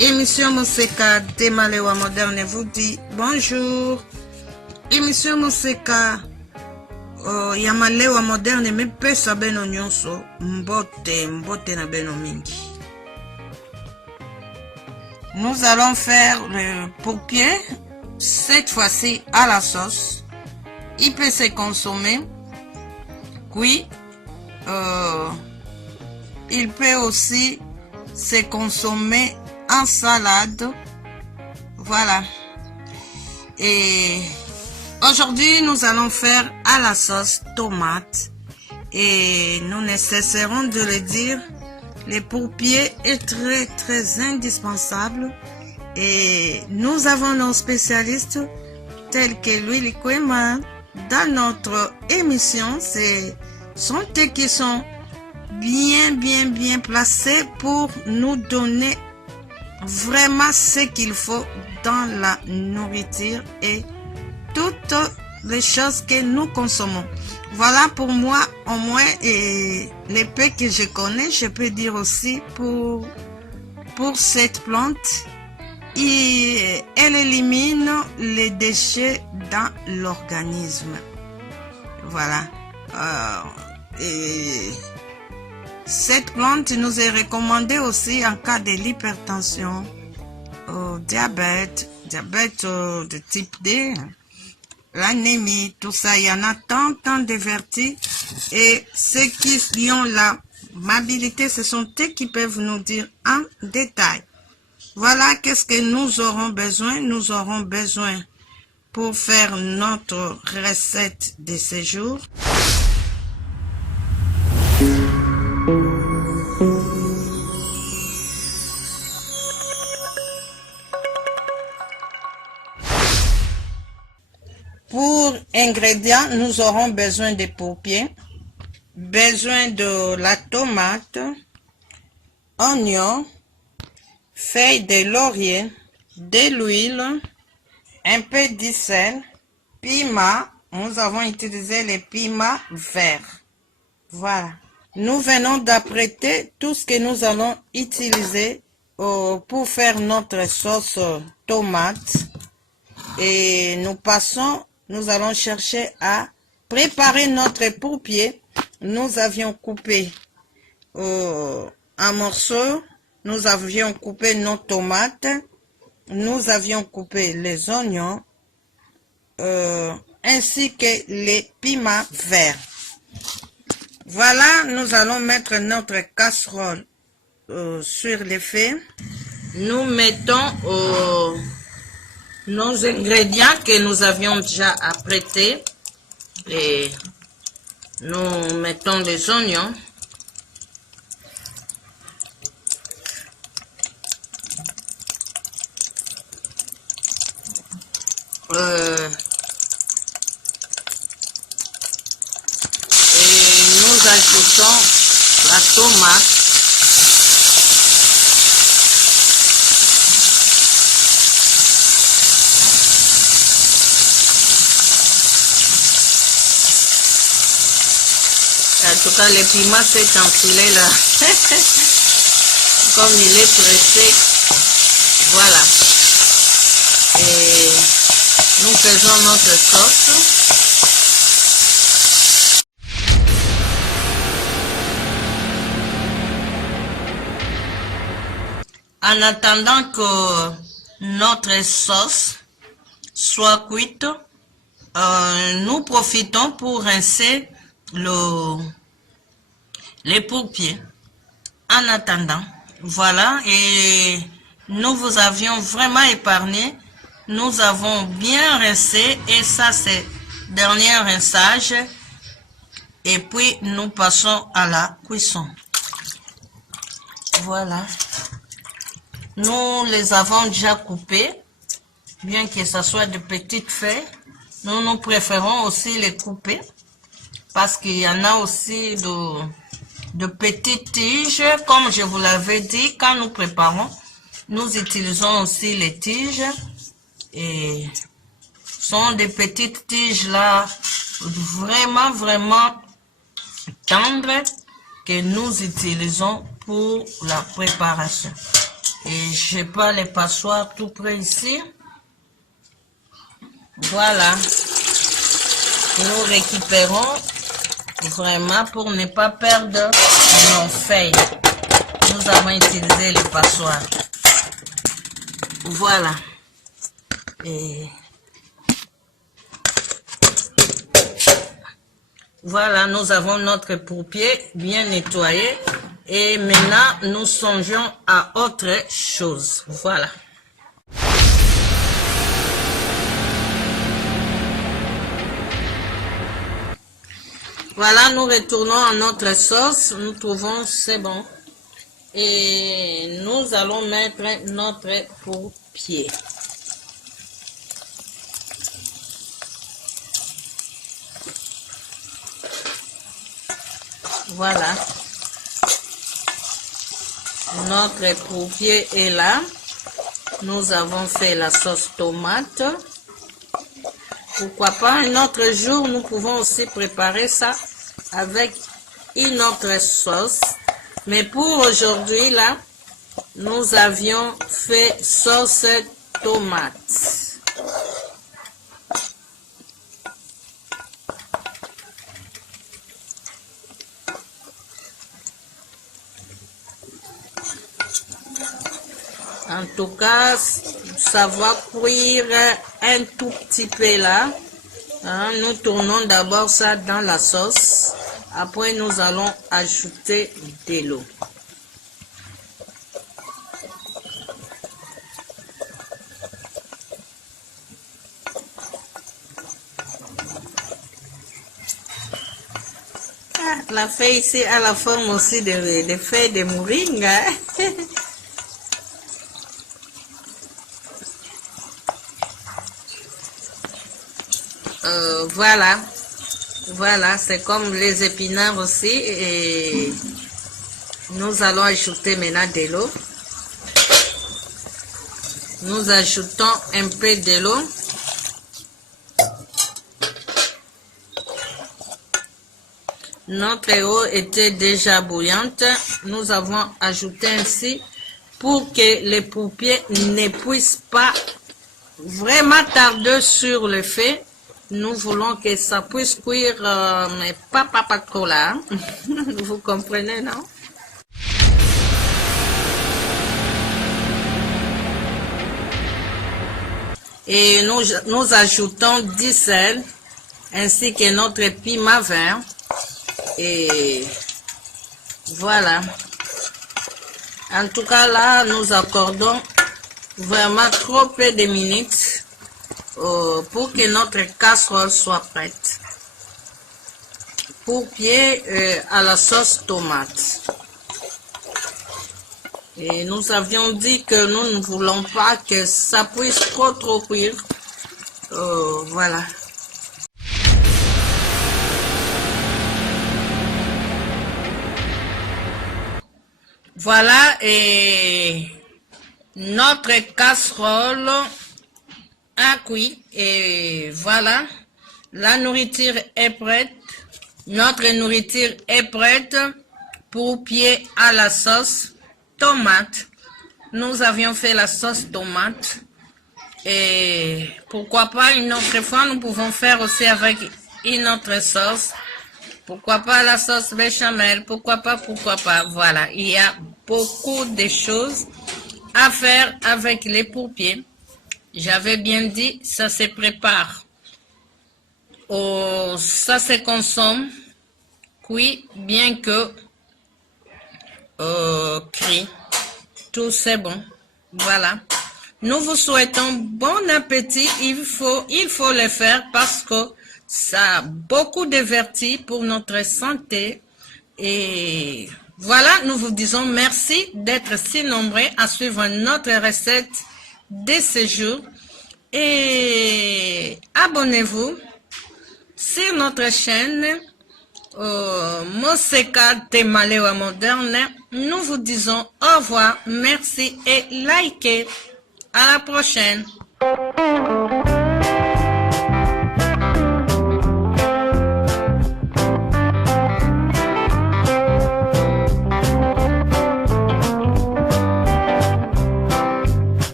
Émission Moseka Demalewa Moderne vous dit bonjour. Émission Moseka Yamalewa Moderne me pesa beno nyonso mbote na beno mingi. Nous allons faire le pourpier, cette fois-ci à la sauce. Il peut se consommer cuit. Il peut aussi se consommer en salade. Voilà. Et aujourd'hui nous allons faire à la sauce tomate, et nous ne cesserons de le dire, le pourpier est très indispensable, et nous avons nos spécialistes tels que Louis Kwema dans notre émission. C'est sont eux qui sont bien placés pour nous donner vraiment ce qu'il faut dans la nourriture et toutes les choses que nous consommons. Voilà pour moi au moins, et les peu que je connais, je peux dire aussi pour cette plante, elle élimine les déchets dans l'organisme. Voilà. Et cette plante nous est recommandée aussi en cas de l'hypertension, diabète de type D, l'anémie, tout ça. Il y en a tant de vertus, et ceux qui ont la mobilité, ce sont eux qui peuvent nous dire en détail. Voilà qu'est-ce que nous aurons besoin. Nous aurons besoin pour faire notre recette de ce jour. Pour ingrédients, nous aurons besoin de pourpier, besoin de la tomate, oignons, feuilles de laurier, de l'huile, un peu de sel, piment. Nous avons utilisé les piments verts. Voilà. Nous venons d'apprêter tout ce que nous allons utiliser pour faire notre sauce tomate, et nous allons chercher à préparer notre pourpier. Nous avions coupé en morceaux, nous avions coupé nos tomates, nous avions coupé les oignons, ainsi que les piments verts. Voilà, nous allons mettre notre casserole sur le feu. Nous mettons nos ingrédients que nous avions déjà apprêtés, et nous mettons les oignons, et nous ajoutons la tomate. En tout cas, le piment s'est enfilé là. Comme il est pressé. Voilà. Et nous faisons notre sauce. En attendant que notre sauce soit cuite, nous profitons pour rincer les pourpiers. en attendant. Voilà, et nous vous avions vraiment épargné. Nous avons bien rincé et ça c'est dernier rinçage. Et puis nous passons à la cuisson. Voilà. Nous les avons déjà coupés, bien que ce soit de petites feuilles. Nous préférons aussi les couper parce qu'il y en a aussi de petites tiges. Comme je vous l'avais dit, quand nous préparons, nous utilisons aussi les tiges. Et sont des petites tiges là, vraiment tendres que nous utilisons pour la préparation. Et j'ai pas les passoires tout près ici. Voilà. Nous récupérons vraiment pour ne pas perdre nos feuilles. Nous avons utilisé les passoires. Voilà. Et voilà, nous avons notre pourpier bien nettoyé. Et maintenant, nous songeons à autre chose. Voilà. Voilà, nous retournons à notre sauce. Nous trouvons c'est bon. Et nous allons mettre notre pourpier. Voilà. Notre pourpier est là. Nous avons fait la sauce tomate. Pourquoi pas un autre jour, nous pouvons aussi préparer ça avec une autre sauce. Mais pour aujourd'hui, là, nous avions fait sauce tomate. En tout cas, ça va cuire un tout petit peu là. Hein, nous tournons d'abord ça dans la sauce. Après, nous allons ajouter de l'eau. Ah, la feuille ici a la forme aussi de feuilles de moringa. Voilà. Voilà, c'est comme les épinards aussi. Et nous allons ajouter maintenant de l'eau. Nous ajoutons un peu de l'eau. Notre eau était déjà bouillante. Nous avons ajouté ainsi pour que les pourpiers ne puissent pas vraiment tarder sur le feu. Nous voulons que ça puisse cuire, mais pas trop là. Vous comprenez, non? Et nous ajoutons du sel ainsi que notre piment vert. Et voilà. En tout cas, là, nous accordons vraiment trop peu de minutes pour que notre casserole soit prête. Pourpier à la sauce tomate. Et nous avions dit que nous ne voulons pas que ça puisse trop cuire. Voilà. Voilà, et notre casserole a cuit. Et voilà, la nourriture est prête. Notre nourriture est prête. Pourpier à la sauce tomate. Nous avions fait la sauce tomate. Et pourquoi pas une autre fois, nous pouvons faire aussi avec une autre sauce. Pourquoi pas la sauce béchamel, pourquoi pas, voilà. Il y a beaucoup de choses à faire avec les pourpiers. J'avais bien dit, ça se prépare. Ça se consomme cuit, bien que cri. Tout c'est bon. Voilà. Nous vous souhaitons bon appétit. Il faut le faire parce que ça a beaucoup de vertus pour notre santé. Et voilà, nous vous disons merci d'être si nombreux à suivre notre recette de ce jour. Et abonnez-vous sur notre chaîne Moseka Temalewa Moderne. Nous vous disons au revoir, merci et likez. À la prochaine.